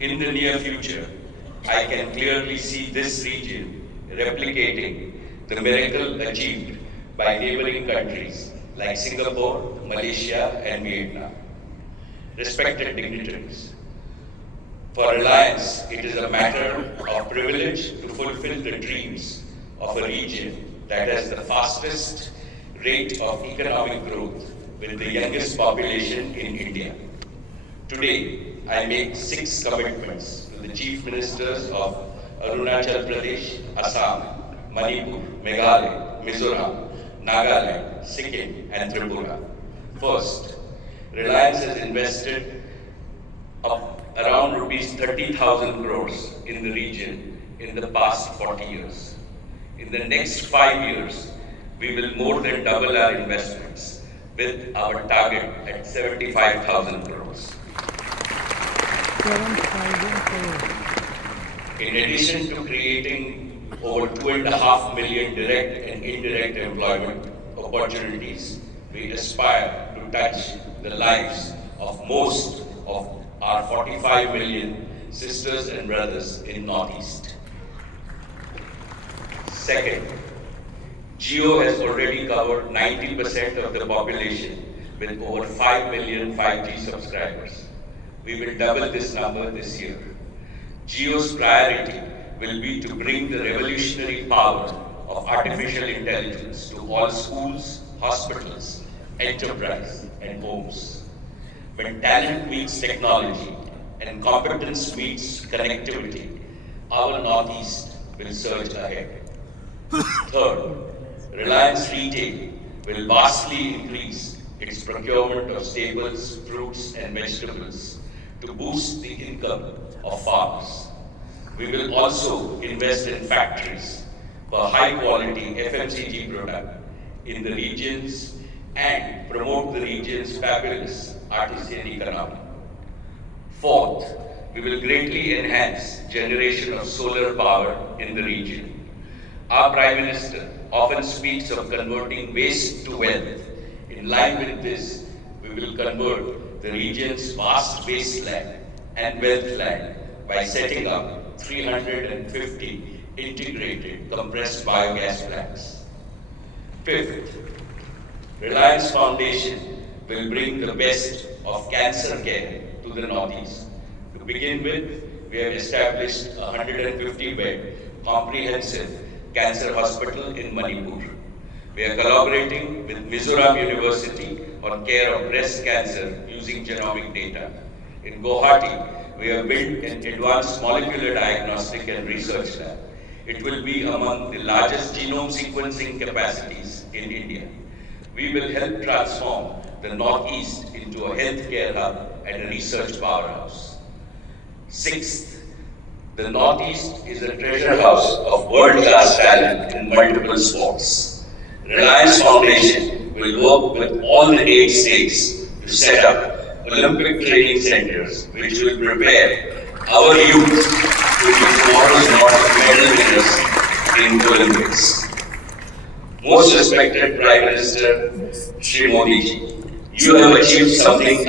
In the near future, I can clearly see this region replicating the miracle achieved by neighboring countries like Singapore, Malaysia, and Vietnam. Respected dignitaries, for Reliance, it is a matter of privilege to fulfill the dreams of a region that has the fastest rate of economic growth with the youngest population in India. Today, I make 6 commitments to the Chief Ministers of Arunachal Pradesh, Assam, Manipur, Meghalaya, Mizoram, Nagaland, Sikkim, and Tripura. First, Reliance has invested around rupees 30,000 crores in the region in the past 40 years. In the next 5 years, we will more than double our investments with our target at 75,000 crores. In addition to creating over 2.5 million direct and indirect employment opportunities, we aspire to touch the lives of most of our 45 million sisters and brothers in Northeast. Second, Jio has already covered 90% of the population with over 5 million 5G subscribers. We will double this number this year. Jio's priority will be to bring the revolutionary power of artificial intelligence to all schools, hospitals, enterprise, and homes. When talent meets technology and competence meets connectivity, our Northeast will surge ahead. Third, Reliance Retail will vastly increase its procurement of staples, fruits, and vegetables to boost the income of farmers. We will also invest in factories for high-quality FMCG product in the regions and promote the region's fabulous artisan economy. Fourth, we will greatly enhance generation of solar power in the region. Our Prime Minister often speaks of converting waste to wealth. In line with this, we will convert the region's vast wasteland and wealth land by setting up 350 integrated compressed biogas plants. Fifth, Reliance Foundation will bring the best of cancer care to the Northeast. To begin with, we have established a 150-bed comprehensive cancer hospital in Manipur. We are collaborating with Mizoram University on care of breast cancer using genomic data. In Guwahati, we have built an advanced molecular diagnostic and research lab. It will be among the largest genome sequencing capacities in India. We will help transform the Northeast into a healthcare hub and a research powerhouse. Sixth, the Northeast is a treasure house of world-class talent in multiple sports. Reliance Foundation will work with all the 8 states to set up Olympic training centers which will prepare our youth to be tomorrow's medal winners in the Olympics. Most respected Prime Minister Shri Modi ji, you have achieved something